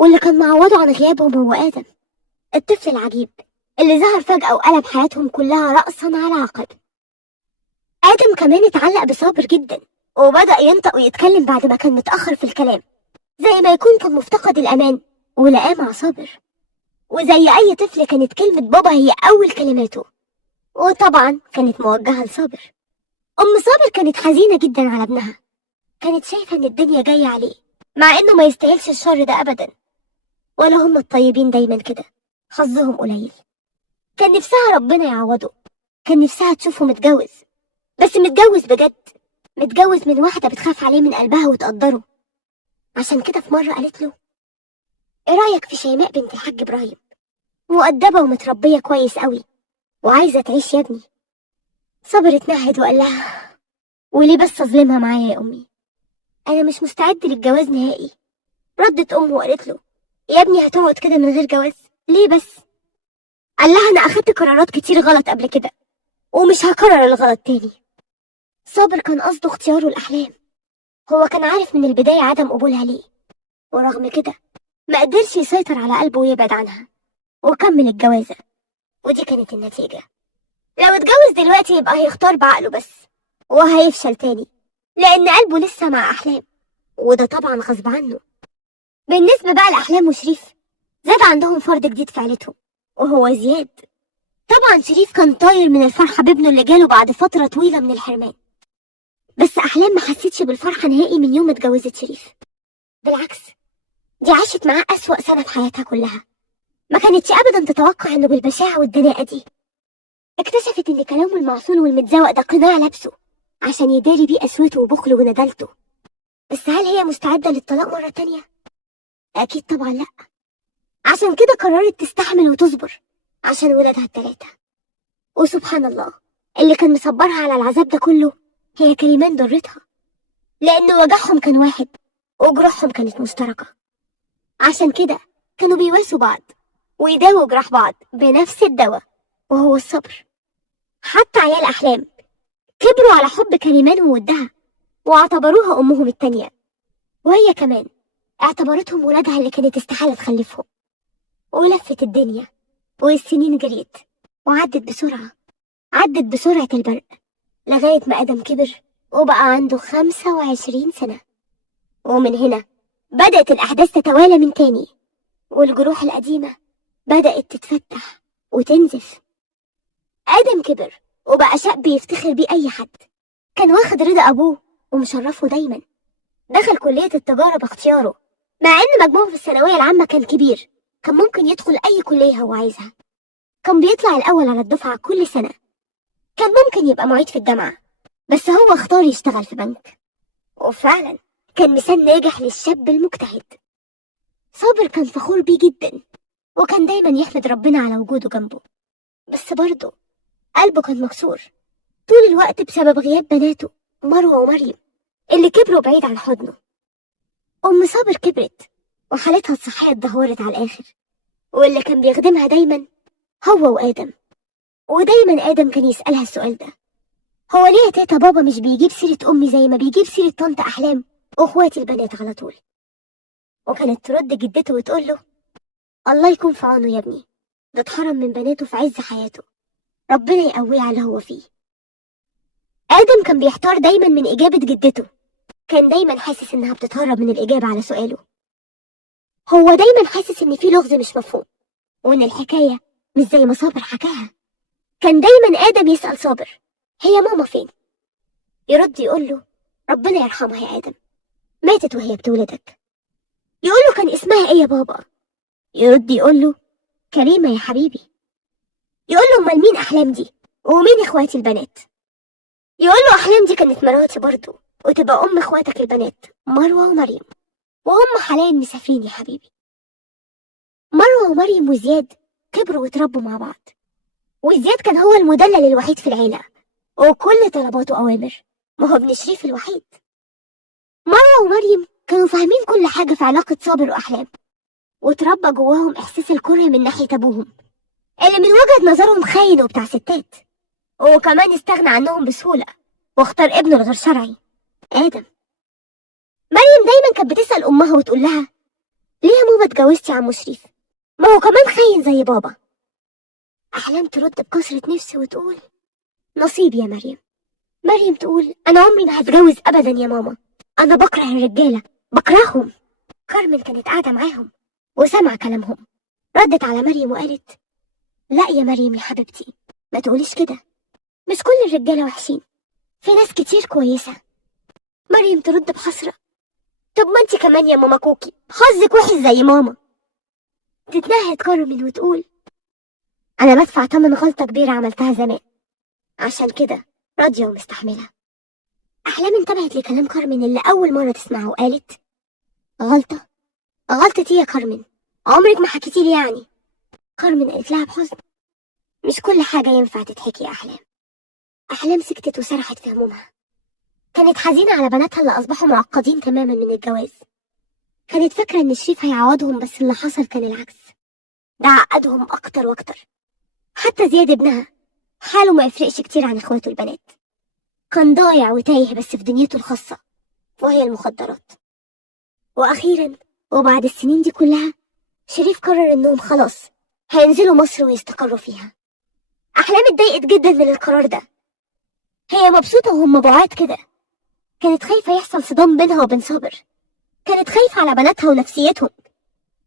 واللي كان معوضه عن غيابهم هو آدم، الطفل العجيب اللي ظهر فجأة وقلب حياتهم كلها رأسا على عقب. آدم كمان اتعلق بصابر جدا، وبدأ ينطق ويتكلم بعد ما كان متأخر في الكلام، زي ما يكون كان مفتقد الأمان ولقاه مع صابر. وزي أي طفل كانت كلمة بابا هي أول كلماته، وطبعا كانت موجهة لصابر. أم صابر كانت حزينة جدا على ابنها، كانت شايفة إن الدنيا جاية عليه مع إنه ما يستاهلش الشر ده أبدا، ولا هم الطيبين دايما كده حظهم قليل. كان نفسها ربنا يعوضه، كان نفسها تشوفه متجوز، بس متجوز بجد، متجوز من واحدة بتخاف عليه من قلبها وتقدره. عشان كده في مرة قالت له: ايه رأيك في شيماء بنت الحاج إبراهيم؟ مؤدبة ومتربية كويس قوي وعايزة تعيش يا ابني. صابر اتنهد وقال لها: وليه بس أظلمها معايا يا أمي؟ أنا مش مستعد للجواز نهائي. ردت أمه وقالت له: يا ابني هتقعد كده من غير جواز ليه بس؟ قال لها: أنا أخدت قرارات كتير غلط قبل كده ومش هكرر الغلط تاني. صابر كان قصده اختياره الأحلام، هو كان عارف من البداية عدم قبولها ليه، ورغم كده ما قدرش يسيطر على قلبه ويبعد عنها وكمل الجوازة. ودي كانت النتيجة. لو اتجوز دلوقتي يبقى هيختار بعقله بس، وهيفشل تاني لأن قلبه لسه مع أحلام، وده طبعا غصب عنه. بالنسبة بقى لأحلام وشريف، زاد عندهم فرد جديد في عيلتهم وهو زياد. طبعا شريف كان طاير من الفرحة بابنه اللي جاله بعد فترة طويلة من الحرمان، بس أحلام ما حسيتش بالفرحة نهائي من يوم ما اتجوزت شريف. بالعكس، دي عاشت معاه أسوأ سنة في حياتها كلها. ما كانتش أبدا تتوقع إنه بالبشاعة والدناءة دي. اكتشفت إن كلامه المعسول والمتزوق ده قناع لابسه عشان يداري بيه قسوته وبخله وندالته. بس هل هي مستعدة للطلاق مرة تانية؟ أكيد طبعا لأ. عشان كده قررت تستحمل وتصبر عشان ولادها التلاتة. وسبحان الله، اللي كان مصبرها على العذاب ده كله هي كلمات ضرتها، لأن وجعهم كان واحد وجروحهم كانت مشتركة. عشان كده كانوا بيواسوا بعض ويداووا جراح بعض بنفس الدواء، وهو الصبر. حتى عيال أحلام كبروا على حب كريمان وودها واعتبروها أمهم التانية، وهي كمان اعتبرتهم ولادها اللي كانت استحالة تخلفهم. ولفت الدنيا والسنين جريت وعدت بسرعة، عدت بسرعة البرق، لغاية ما آدم كبر وبقى عنده 25 سنة. ومن هنا بدأت الأحداث تتوالى من تاني، والجروح القديمة بدأت تتفتح وتنزف. آدم كبر وبقى شاب يفتخر بيه أي حد، كان واخد رضا أبوه ومشرفه دايما. دخل كلية التجارة باختياره، مع إن مجموعه في الثانوية العامة كان كبير، كان ممكن يدخل أي كلية هو عايزها. كان بيطلع الأول على الدفعة كل سنة، كان ممكن يبقى معيد في الجامعة، بس هو اختار يشتغل في بنك، وفعلا كان مثال ناجح للشاب المجتهد. صابر كان فخور بيه جدا، وكان دايما يحمد ربنا على وجوده جنبه، بس برضه قلبه كان مكسور طول الوقت بسبب غياب بناته مروة ومريم اللي كبروا بعيد عن حضنه. أم صابر كبرت وحالتها الصحية اتدهورت على الآخر، واللي كان بيخدمها دايما هو وآدم. ودايما آدم كان يسألها السؤال ده: هو ليه يا تيتا بابا مش بيجيب سيرة أمي زي ما بيجيب سيرة طنط أحلام وأخواتي البنات على طول؟ وكانت ترد جدته وتقول له: الله يكون في عونه يا ابني، ده اتحرم من بناته في عز حياته، ربنا يقويه على اللي هو فيه. آدم كان بيحتار دايما من إجابة جدته، كان دايما حاسس إنها بتتهرب من الإجابة على سؤاله. هو دايما حاسس إن في لغز مش مفهوم، وإن الحكاية مش زي ما صابر حكاها. كان دايما آدم يسأل صابر: هي ماما فين؟ يرد يقول له: ربنا يرحمها يا آدم، ماتت وهي بتولدك. يقول له: كان اسمها إيه يا بابا؟ يرد يقول له: كريمة يا حبيبي. يقول له: أمال مين أحلام دي؟ ومين إخواتي البنات؟ يقول له: أحلام دي كانت مراتي برضه، وتبقى أم إخواتك البنات مروة ومريم، وهم حاليا مسافرين يا حبيبي. مروة ومريم وزياد كبروا واتربوا مع بعض، وزياد كان هو المدلل الوحيد في العيلة، وكل طلباته أوامر، ما هو ابن شريف الوحيد. مروة ومريم كانوا فاهمين كل حاجة في علاقة صابر وأحلام، وتربى جواهم إحساس الكره من ناحية أبوهم اللي من وجهة نظرهم خاين وبتاع ستات، وكمان استغنى عنهم بسهولة واختار ابنه الغير شرعي آدم. مريم دايما كانت بتسأل أمها وتقول لها: ليه يا ماما اتجوزتي عمو شريف؟ ما هو كمان خاين زي بابا. أحلام ترد بكسرة نفس وتقول نصيب يا مريم. مريم تقول أنا عمري ما هتجوز أبدا يا ماما، أنا بكره الرجالة، بكرههم. كارمن كانت قاعدة معاهم وسمع كلامهم، ردت على مريم وقالت لا يا مريم يا حبيبتي، ما تقوليش كده، مش كل الرجالة وحشين، في ناس كتير كويسة. مريم ترد بحسرة طب ما انتي كمان يا ماما كوكي حظك وحش زي ماما. تتنهد كارمن وتقول أنا بدفع تمن غلطة كبيرة عملتها زمان، عشان كده راضية ومستحملة. أحلام انتبهت لكلام كارمن اللي أول مرة تسمعه وقالت غلطة؟ غلطة ايه يا كارمن؟ عمرك ما حكيتي لي يعني. كارمن قالت لها بحزن مش كل حاجة ينفع تتحكي يا أحلام. أحلام سكتت وسرحت في همومها. كانت حزينة على بناتها اللي أصبحوا معقدين تماما من الجواز. كانت فاكرة إن شريف هيعوضهم، بس اللي حصل كان العكس، ده عقدهم أكتر وأكتر. حتى زياد ابنها حاله ما يفرقش كتير عن إخواته البنات، كان ضايع وتايه بس في دنيته الخاصة وهي المخدرات. وأخيرا وبعد السنين دي كلها شريف قرر إنهم خلاص هينزلوا مصر ويستقروا فيها. أحلام اتضايقت جدا من القرار ده، هي مبسوطة وهم بعاد كده. كانت خايفة يحصل صدام بينها وبين صابر، كانت خايفة على بناتها ونفسيتهم،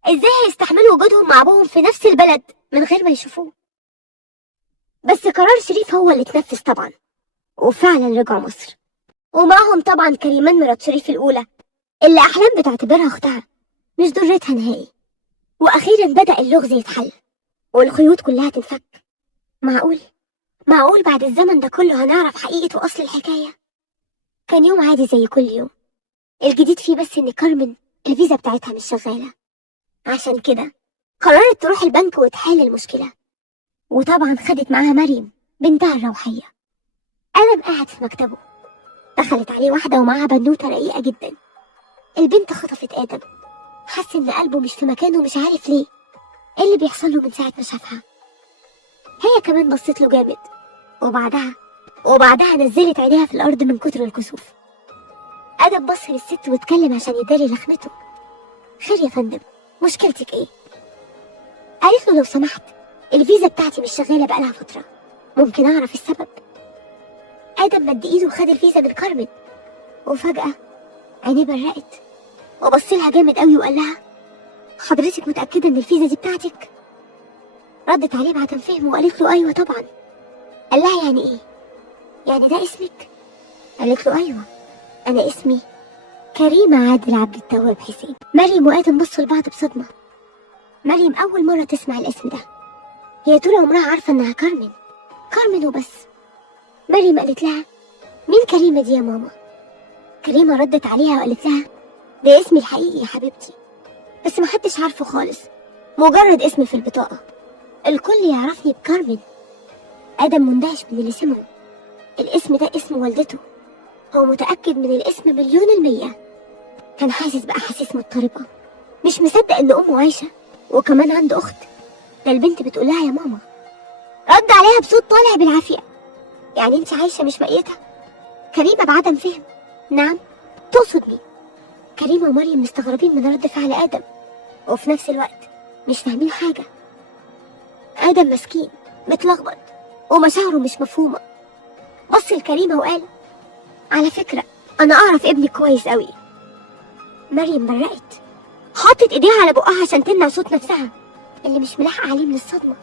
ازاي هيستحملوا وجودهم مع ابوهم في نفس البلد من غير ما يشوفوه. بس قرار شريف هو اللي اتنفذ طبعا، وفعلا رجعوا مصر، ومعهم طبعا كريمان مرات شريف الأولى اللي أحلام بتعتبرها أختها، مش ضرتها نهائي. وأخيرا بدأ اللغز يتحل والخيوط كلها تنفك. معقول بعد الزمن ده كله هنعرف حقيقة وأصل الحكاية؟ كان يوم عادي زي كل يوم، الجديد فيه بس إن كارمن الفيزا بتاعتها مش شغالة، عشان كده قررت تروح البنك وتحل المشكلة. وطبعا خدت معاها مريم بنتها الروحية. آدم قاعد في مكتبه، دخلت عليه واحدة ومعاها بنوتة رقيقة جدا. البنت خطفت آدم، حس إن قلبه مش في مكانه ومش عارف ليه، إيه اللي بيحصل له من ساعة ما شافها. هي كمان بصت له جامد، وبعدها نزلت عينيها في الأرض من كتر الكسوف. آدم بص للست واتكلم عشان يداري لخمته. خير يا فندم، مشكلتك ايه؟ قالت له لو سمحت الفيزا بتاعتي مش شغالة بقالها فترة، ممكن أعرف السبب؟ آدم مد إيده وخد الفيزا من كارمن، وفجأة عينيه برقت وبصلها جامد قوي وقال لها حضرتك متأكدة إن الفيزا دي بتاعتك؟ ردت عليه بعدم فهم وقالت له أيوة طبعا. قال لها يعني إيه؟ يعني ده اسمك؟ قالت له أيوة، أنا اسمي كريمة عادل عبد التواب حسين. مريم وآدم بصوا لبعض بصدمة. مريم أول مرة تسمع الاسم ده، هي طول عمرها عارفة إنها كارمن وبس. مريم قالت لها مين كريمة دي يا ماما؟ كريمة ردت عليها وقالت لها ده اسمي الحقيقي يا حبيبتي، بس محدش عارفه خالص، مجرد اسم في البطاقة، الكل يعرفني بكارمن. آدم مندهش من اللي سمعه، الاسم ده اسم والدته، هو متأكد من الاسم 100%. كان حاسس بأحاسيس مضطربة، مش مصدق إن أمه عايشة وكمان عنده أخت. ده البنت بتقولها يا ماما. رد عليها بصوت طالع بالعافية يعني انت عايشة مش ميتة؟ كريمة بعدم فهم نعم، تقصد مين؟ كريمة ومريم مستغربين من رد فعل آدم وفي نفس الوقت مش فاهمين حاجة. آدم مسكين متلخبط ومشاعره مش مفهومة، بص لكريمة وقال على فكرة أنا أعرف ابنك كويس قوي. مريم برقت، حطت إيديها على بقها عشان تمنع صوت نفسها اللي مش ملاحق عليه من الصدمة.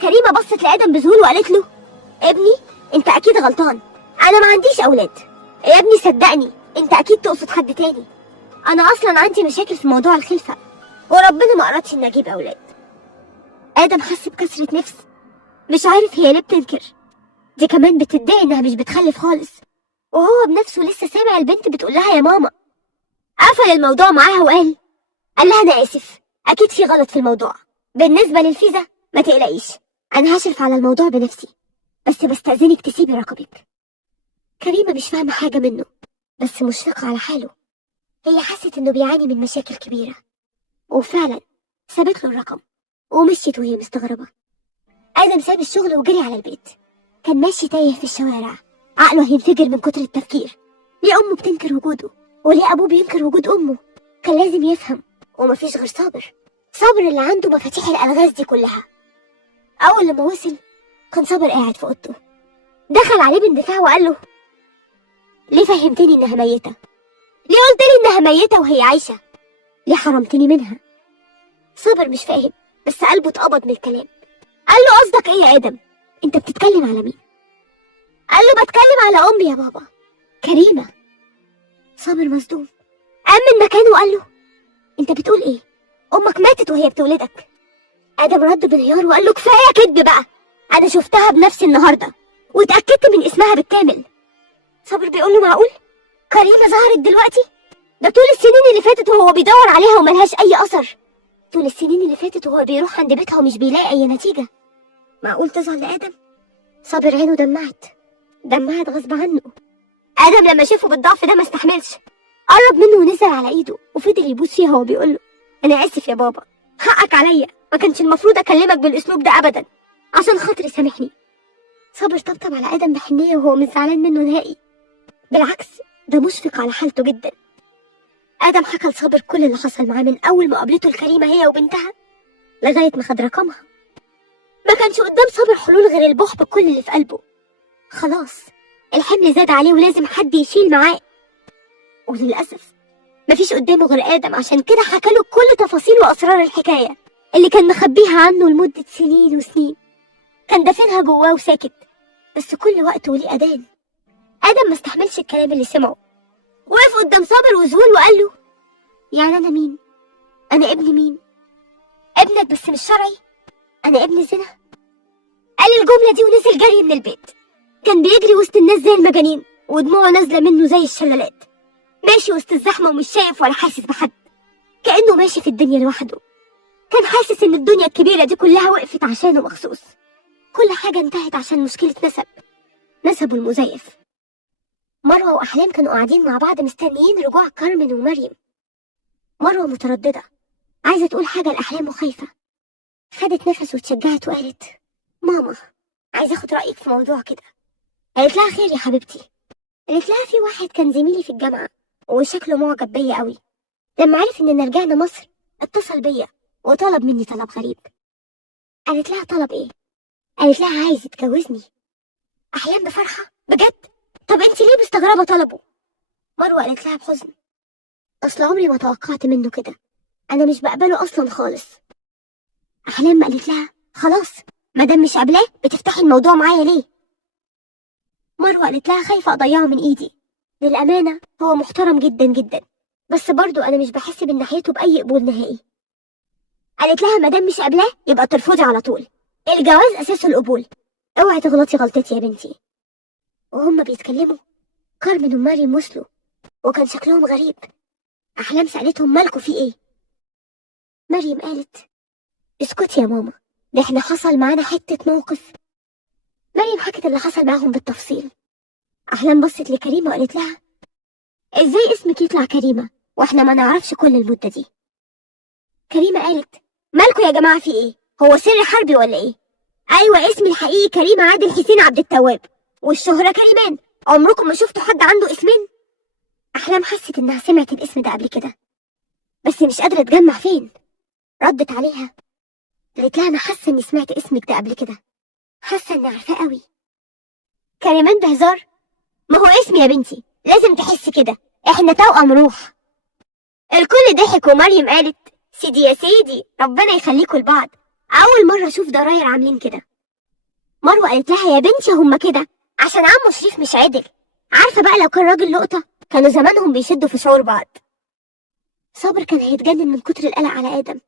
كريمة بصت لآدم بذهول وقالت له ابني انت اكيد غلطان، انا ما عنديش اولاد يا ابني، صدقني انت اكيد تقصد حد تاني، انا اصلا عندي مشاكل في موضوع الخلفة وربنا ما ارادش اني اجيب اولاد. آدم حس بكسرة نفس، مش عارف هي ليه بتنكر، دي كمان بتدعي انها مش بتخلف خالص وهو بنفسه لسه سامع البنت بتقول لها يا ماما. قفل الموضوع معاها وقال لها انا اسف، اكيد في غلط في الموضوع، بالنسبة للفيزا ما تقلقيش انا هشرف على الموضوع بنفسي، بس بستأذنك تسيبي رقمك. كريمة مش فاهمة حاجة منه بس مشفقة على حاله، هي حست انه بيعاني من مشاكل كبيرة وفعلا سابت له الرقم ومشيت وهي مستغربة. آدم ساب الشغل وجري على البيت، كان ماشي تايه في الشوارع، عقله هينفجر من كتر التفكير. ليه أمه بتنكر وجوده وليه أبوه بينكر وجود أمه؟ كان لازم يفهم ومفيش غير صابر اللي عنده مفاتيح الألغاز دي كلها. أول لما وصل كان صابر قاعد في أوضته، دخل عليه باندفاع وقال له: ليه فهمتني إنها ميتة؟ ليه قلت لي إنها ميتة وهي عايشة؟ ليه حرمتني منها؟ صابر مش فاهم، بس قلبه اتقبض من الكلام. قال له: قصدك إيه يا آدم؟ أنت بتتكلم على مين؟ قال له: بتكلم على أمي يا بابا، كريمة. صابر مصدوم، قام من مكانه وقال له: أنت بتقول إيه؟ أمك ماتت وهي بتولدك. آدم رد بانهيار وقال له: كفاية كدب بقى، أنا شفتها بنفسي النهاردة واتأكدت من اسمها بالكامل. صابر بيقول له: معقول؟ كريمة ظهرت دلوقتي؟ ده طول السنين اللي فاتت وهو بيدور عليها وملهاش أي أثر. طول السنين اللي فاتت وهو بيروح عند بيتها ومش بيلاقي أي نتيجة. معقول تظهر لآدم؟ صابر عينه دمعت غصب عنه. آدم لما شافه بالضعف ده ما استحملش، قرب منه ونزل على ايده وفضل يبوس فيها وهو بيقول له: انا اسف يا بابا، حقك عليا، ما كانش المفروض اكلمك بالاسلوب ده ابدا، عشان خاطري سامحني. صابر طبطب على آدم بحنية وهو مش زعلان منه نهائي، بالعكس ده مشفق على حالته جدا. آدم حكى لصابر كل اللي حصل معاه من أول ما قابلته الكريمة هي وبنتها لغاية ما خد رقمها. ما كانش قدام صابر حلول غير البوح بكل اللي في قلبه. خلاص الحمل زاد عليه ولازم حد يشيل معاه، وللأسف مفيش قدامه غير آدم، عشان كده حكاله كل تفاصيل وأسرار الحكاية اللي كان مخبيها عنه لمدة سنين وسنين. كان دافنها جواه وساكت، بس كل وقت وليه أذان. آدم ما استحملش الكلام اللي سمعه، وقف قدام صابر وذهول وقال له: يعني أنا مين؟ أنا ابن مين؟ ابنك بس مش شرعي؟ أنا ابن زنا؟ قال الجملة دي ونزل جري من البيت. كان بيجري وسط الناس زي المجانين ودموعه نازلة منه زي الشلالات، ماشي وسط الزحمة ومش شايف ولا حاسس بحد، كأنه ماشي في الدنيا لوحده. كان حاسس إن الدنيا الكبيرة دي كلها وقفت عشانه مخصوص. كل حاجة انتهت عشان مشكلة نسبه المزيف. مروة وأحلام كانوا قاعدين مع بعض مستنيين رجوع كارمن ومريم. مروة مترددة، عايزة تقول حاجة لأحلام وخايفة. خدت نفس واتشجعت وقالت: ماما، عايزة أخد رأيك في موضوع كده. قالت لها: خير يا حبيبتي. قالت لها: في واحد كان زميلي في الجامعة وشكله معجب بيا قوي، لما عرف إننا رجعنا مصر اتصل بيا وطلب مني طلب غريب. قالت لها: طلب إيه؟ قالت لها: عايز يتجوزني. أحلام بفرحة: بجد؟ طب انت ليه مستغربة طلبه؟ مروة قالت لها بحزن: أصل عمري ما توقعت منه كده، أنا مش بقبله أصلا خالص. أحلام قالت لها: خلاص مادام مش قابلاه بتفتحي الموضوع معايا ليه؟ مروة قالت لها: خايفة أضيعه من إيدي، للأمانة هو محترم جدا جدا، بس برضو أنا مش بحس من ناحيته بأي قبول نهائي. قالت لها: مادام مش قابلاه يبقى ترفضي على طول، الجواز أساسه القبول، اوعي تغلطي غلطتي يا بنتي. وهم بيتكلموا كارمن وماريم وصلوا وكان شكلهم غريب. أحلام سألتهم: مالكوا في إيه؟ مريم قالت: اسكتي يا ماما، ده احنا حصل معانا حتة موقف. مريم حكت اللي حصل معاهم بالتفصيل. أحلام بصت لكريمة وقالت لها: ازاي اسمك يطلع كريمة واحنا ما نعرفش كل المدة دي؟ كريمة قالت: مالكوا يا جماعة في ايه؟ هو سر حربي ولا ايه؟ ايوه اسمي الحقيقي كريمة عادل حسين عبد التواب، والشهرة كريمان، عمركم ما شفتوا حد عنده اسمين؟ أحلام حست إنها سمعت الاسم ده قبل كده بس مش قادرة تجمع فين. ردت عليها قالت لها: أنا حاسة إني سمعت اسمك ده قبل كده، حاسة إني عارفاه قوي. كريمان بهزار: ما هو اسمي يا بنتي، لازم تحسي كده، احنا توأم روح. الكل ضحك ومريم قالت: سيدي يا سيدي، ربنا يخليكوا لبعض، أول مرة أشوف ضراير عاملين كده. مروة قالت لها: يا بنتي هما كده عشان عمو شريف مش عادل، عارفة بقى لو كان راجل لقطة كانوا زمانهم بيشدوا في شعور بعض. صابر كان هيتجنن من كتر القلق على آدم،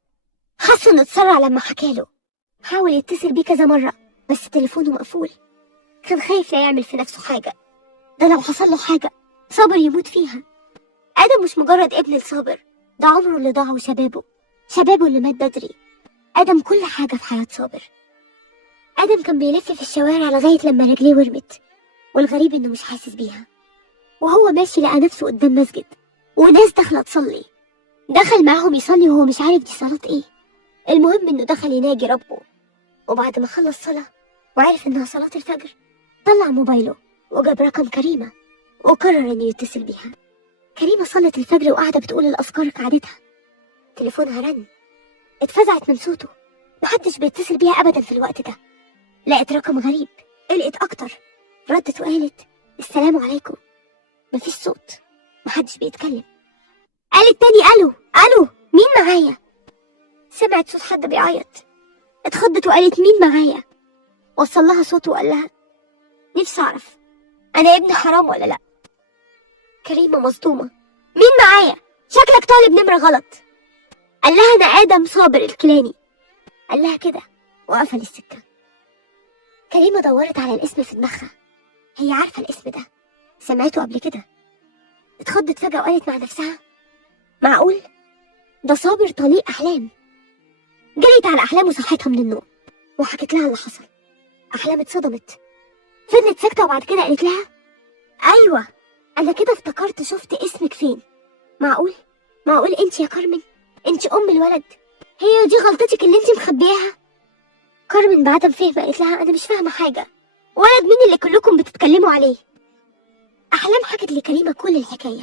حس إنه اتسرع لما حكاله. حاول يتصل بيه كذا مرة بس تليفونه مقفول، كان خايف لا يعمل في نفسه حاجة، ده لو حصل له حاجة صابر يموت فيها. آدم مش مجرد ابن لصابر، ده عمره اللي ضاع وشبابه اللي مات بدري. آدم كل حاجة في حياة صابر. آدم كان بيلف في الشوارع لغاية لما رجليه ورمت، والغريب إنه مش حاسس بيها. وهو ماشي لقى نفسه قدام مسجد وناس داخلة تصلي، دخل معاهم يصلي وهو مش عارف دي صلاة ايه. المهم إنه دخل يناجي ربه، وبعد ما خلص صلاة وعرف إنها صلاة الفجر طلع موبايله وجاب رقم كريمة وقرر إنه يتصل بيها. كريمة صلت الفجر وقاعدة بتقول الأذكار كعادتها، تليفونها رن. اتفزعت من صوته، محدش بيتصل بيها أبدا في الوقت ده. لقت رقم غريب، قلقت أكتر، ردت وقالت السلام عليكم. مفيش صوت، محدش بيتكلم. قالت تاني ألو ألو، مين معايا؟ سمعت صوت حد بيعيط، اتخضت وقالت مين معايا؟ وصل لها صوته وقال لها نفسي أعرف أنا ابن حرام ولا لأ. كريمة مصدومة، مين معايا؟ شكلك طالب نمرة غلط. قال لها أنا آدم صابر الكيلاني. قال لها كده وقفل السكة. كريمة دورت على الاسم في دماغها، هي عارفة الاسم ده، سمعته قبل كده. اتخضت فجأة وقالت مع نفسها معقول؟ ده صابر طليق أحلام. جريت على أحلام وصحتها من النوم وحكت لها اللي حصل. أحلام اتصدمت، فضلت ساكتة وبعد كده قالت لها أيوة أنا كده افتكرت شفت اسمك فين. معقول أنت يا كارمن؟ أنت أم الولد؟ هي دي غلطتك اللي أنت مخبياها؟ كارمن بعدم فهم قالت لها أنا مش فاهمة حاجة، ولد مين اللي كلكم بتتكلموا عليه؟ أحلام حكت لكريمة كل الحكاية.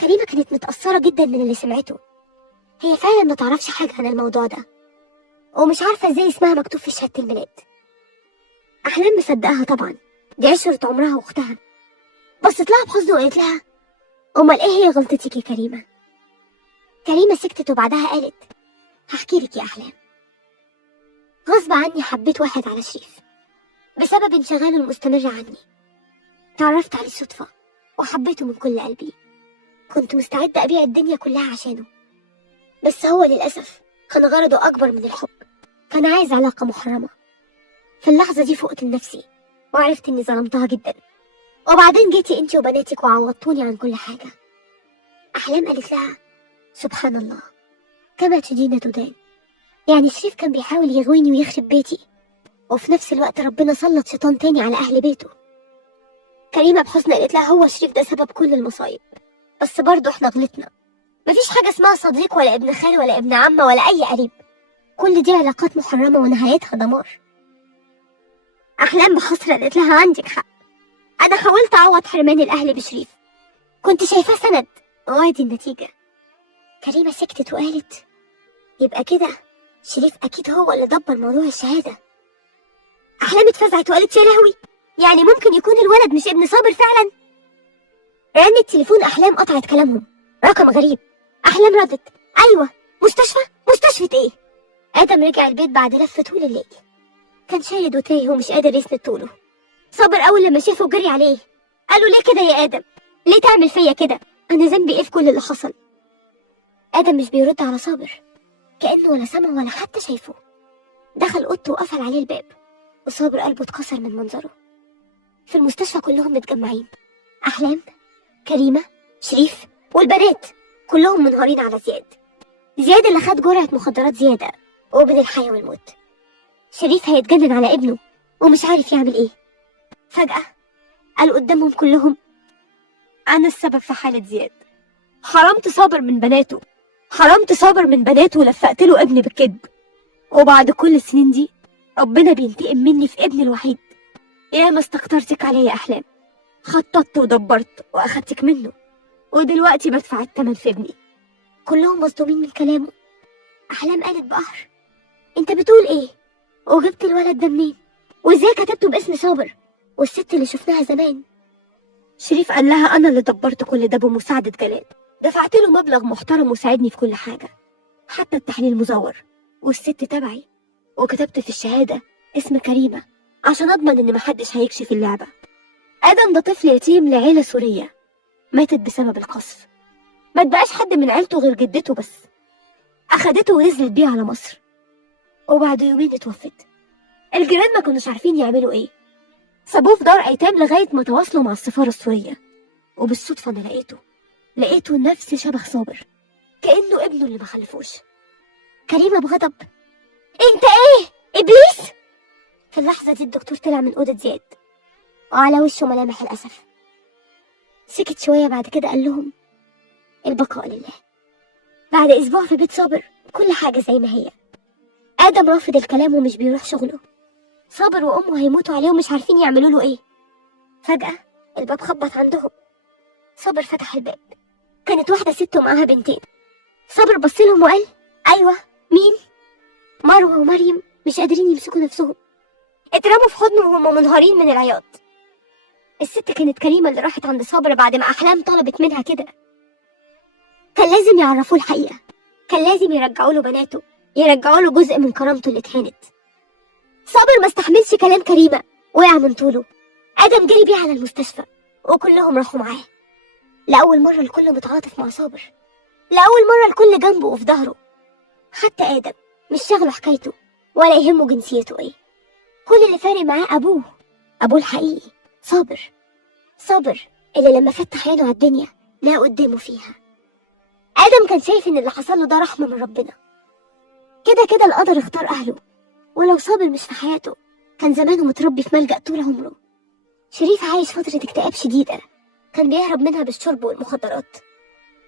كريمة كانت متأثرة جدا من اللي سمعته، هي فعلا ما تعرفش حاجة عن الموضوع ده ومش عارفة ازاي اسمها مكتوب في شهادة الميلاد. أحلام مصدقها طبعا، دي عشرة عمرها واختها. بصت لها بحزن وقالت لها أمال ايه هي غلطتك يا كريمة؟ كريمة سكتت وبعدها قالت هحكي لك يا أحلام. غصب عني حبيت واحد على شريف بسبب انشغاله المستمر عني. تعرفت عليه صدفة وحبيته من كل قلبي، كنت مستعدة أبيع الدنيا كلها عشانه، بس هو للأسف كان غرضه أكبر من الحب، كان عايز علاقة محرمة. في اللحظة دي فقت لنفسي وعرفت إني ظلمتها جدا، وبعدين جيتي انتي وبناتك وعوضتوني عن كل حاجة. أحلام قالت لها سبحان الله كما تدين تدان. يعني شريف كان بيحاول يغويني ويخرب بيتي، وفي نفس الوقت ربنا سلط شيطان تاني على أهل بيته. كريمة بحزن قالت لها هو شريف ده سبب كل المصايب، بس برضه احنا غلطنا. مفيش حاجة اسمها صديق ولا ابن خال ولا ابن عمة ولا أي قريب، كل دي علاقات محرمة ونهايتها دمار. أحلام بحسرة قالت لها عندك حق، أنا حاولت أعوض حرمان الأهل بشريف، كنت شايفاه سند وادي النتيجة. كريمة سكتت وقالت يبقى كده شريف أكيد هو اللي دبر موضوع الشهادة. أحلام اتفزعت وقالت يا لهوي، يعني ممكن يكون الولد مش ابن صابر فعلا؟ رن التليفون. أحلام قطعت كلامهم، رقم غريب. أحلام ردت أيوة مستشفى ايه؟ آدم رجع البيت بعد لفة طول الليل، كان شارد وتايه ومش قادر يسند طوله. صابر أول لما شافه جري عليه، قالوا ليه كده يا آدم؟ ليه تعمل فيا كده؟ أنا ذنبي إيه في كل اللي حصل؟ آدم مش بيرد على صابر، كأنه ولا سمع ولا حتى شايفه. دخل أوضته وقفل عليه الباب، وصابر قلبه اتكسر من منظره. في المستشفى كلهم متجمعين، أحلام، كريمة، شريف، والبنات كلهم منهارين على زياد اللي خد جرعة مخدرات زيادة وبين الحياة والموت. شريف هيتجنن على ابنه ومش عارف يعمل ايه. فجأة قال قدامهم كلهم أنا السبب في حالة زياد، حرمت صابر من بناته ولفقت له ابني بالكذب، وبعد كل السنين دي ربنا بينتقم مني في ابني الوحيد. يا ما استكترتك عليه يا أحلام، خططت ودبرت وأخدتك منه، ودلوقتي بدفع الثمن في ابني. كلهم مصدومين من كلامه. أحلام قالت بقهر انت بتقول ايه؟ وجبت الولد ده منين؟ وازاي كتبته باسم صابر والست اللي شفناها زمان؟ شريف قال لها انا اللي دبرت كل ده بمساعدة جلال، دفعت له مبلغ محترم وساعدني في كل حاجة، حتى التحليل مزور، والست تبعي، وكتبت في الشهادة اسم كريمة عشان اضمن ان محدش هيكشف اللعبة. آدم ده طفل يتيم لعيلة سورية ماتت بسبب القصف، ما تبقاش حد من عيلته غير جدته بس، أخدته ونزلت بيه على مصر، وبعد يومين اتوفت. الجيران ما كانوش عارفين يعملوا ايه، سابوه في دار ايتام لغاية ما تواصلوا مع السفارة السورية، وبالصدفة انا لقيته نفس شبه صابر، كأنه ابنه اللي ما خلفوش. كريمة بغضب انت ايه؟ ابليس؟ في اللحظة دي الدكتور طلع من أوضة زياد وعلى وشه ملامح الأسف. سكت شوية بعد كده قال لهم البقاء لله. بعد أسبوع في بيت صابر كل حاجة زي ما هي. آدم رافض الكلام ومش بيروح شغله، صابر وأمه هيموتوا عليه ومش عارفين يعملوا له إيه. فجأة الباب خبط عندهم، صابر فتح الباب، كانت واحدة ست ومعاها بنتين. صابر بصلهم وقال: أيوة، مين؟ مروة ومريم مش قادرين يمسكوا نفسهم، اترموا في حضنه وهم منهارين من العياط. الست كانت كريمة اللي راحت عند صابر بعد ما أحلام طلبت منها كده. كان لازم يعرفوه الحقيقة، كان لازم يرجعوا له بناته، يرجعوا له جزء من كرامته اللي اتهانت. صابر ما استحملش كلام كريمة، وقع من طوله. آدم جري بيه على المستشفى وكلهم راحوا معاه. لأول مرة الكل متعاطف مع صابر، لأول مرة الكل جنبه وفي ظهره. حتى آدم مش شاغله حكايته ولا يهمه جنسيته ايه. كل اللي فارق معاه أبوه الحقيقي صابر اللي لما فتح عينه على الدنيا لا قدامه فيها. آدم كان شايف إن اللي حصل له ده رحمة من ربنا. كده كده القدر اختار أهله، ولو صابر مش في حياته كان زمانه متربي في ملجأ طول عمره. شريف عايش فترة اكتئاب شديدة كان بيهرب منها بالشرب والمخدرات.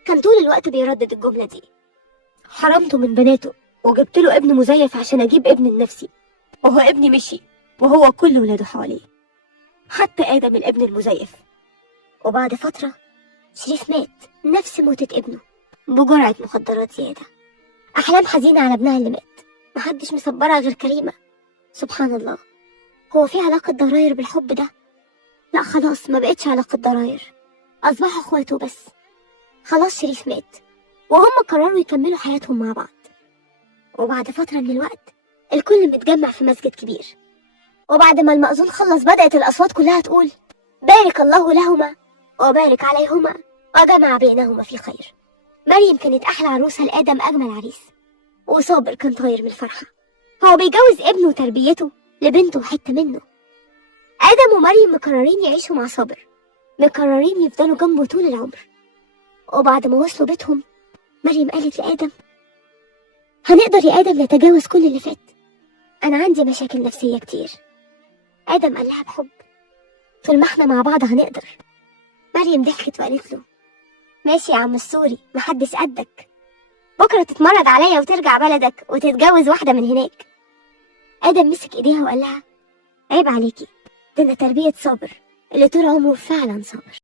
كان طول الوقت بيردد الجملة دي: حرمته من بناته وجبت له ابن مزيف عشان أجيب ابن لنفسي، وهو ابني مشي وهو كل ولاده حواليه، حتى آدم الابن المزيف. وبعد فترة شريف مات نفس موتة ابنه بجرعة مخدرات زيادة. أحلام حزينة على ابنها اللي مات، محدش مصبرها غير كريمة. سبحان الله، هو في علاقة ضراير بالحب ده؟ لا خلاص، ما بقتش علاقة ضراير، أصبحوا اخواته بس. خلاص شريف مات وهم قرروا يكملوا حياتهم مع بعض. وبعد فترة من الوقت الكل متجمع في مسجد كبير، وبعد ما المأذون خلص بدأت الأصوات كلها تقول: بارك الله لهما وبارك عليهما وجمع بينهما في خير. مريم كانت أحلى عروسة لآدم، أجمل عريس، وصابر كان طاير من الفرحة. هو بيجوز ابنه وتربيته لبنته وحتة منه. آدم ومريم مقررين يعيشوا مع صابر، مقررين يفضلوا جنبه طول العمر. وبعد ما وصلوا بيتهم مريم قالت لآدم: هنقدر يا آدم نتجاوز كل اللي فات؟ أنا عندي مشاكل نفسية كتير. آدم قال لها بحب: طول ما احنا مع بعض هنقدر. مريم ضحكت وقالت له: ماشي يا عم السوري، محدش قدك، بكرة تتمرد عليا وترجع بلدك وتتجوز واحدة من هناك. آدم مسك ايديها وقال لها: عيب عليكي، ده أنا تربية صابر اللي طول عمره فعلا صابر.